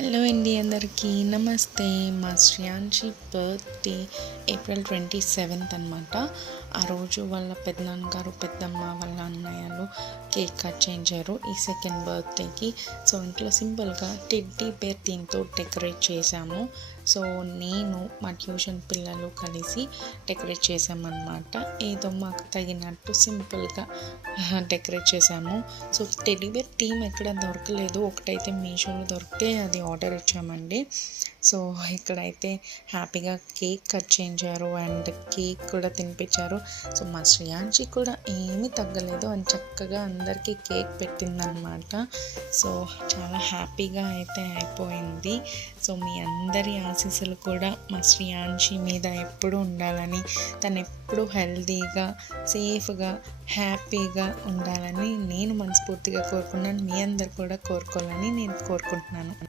Hello అండి, అందరికీ నమస్తే. మా శ్రేయాన్షి బర్త్డే ఏప్రిల్ 27th అనమాట. ఆ రోజు వాళ్ళ పెద్దనాన్నగారు, పెద్దమ్మ, వాళ్ళ అన్నయ్యలు కేక్ కట్ చేయించారు ఈ సెకండ్ బర్త్డేకి. సో ఇంట్లో సింపుల్గా టెడ్డీ బేర్ థీమ్తో డెకరేట్ చేశాము. సో నేను మా ట్యూషన్ పిల్లలు కలిసి డెకరేట్ చేసామన్నమాట. ఏదో మాకు తగినట్టు సింపుల్గా డెకరేట్ చేసాము. సో టెడ్డీ బేర్ థీమ్ ఎక్కడ దొరకలేదు, ఒకటైతే మీషోలో దొరికితే అది ఆర్డర్ ఇచ్చామండి. సో ఇక్కడైతే హ్యాపీగా కేక్ కట్ చేయించారు అండ్ కేక్ కూడా తినిపించారు. సో మా శ్రేయాన్షి కూడా ఏమీ తగ్గలేదు అని చక్కగా అందరికీ కేక్ పెట్టిందనమాట. సో చాలా హ్యాపీగా అయితే అయిపోయింది. సో మీ అందరి ఆశీస్సులు కూడా మా శ్రేయాన్షి మీద ఎప్పుడూ ఉండాలని, తను ఎప్పుడూ హెల్తీగా, సేఫ్గా, హ్యాపీగా ఉండాలని నేను మనస్ఫూర్తిగా కోరుకున్నాను. మీ అందరు కూడా కోరుకోవాలని నేను కోరుకుంటున్నాను.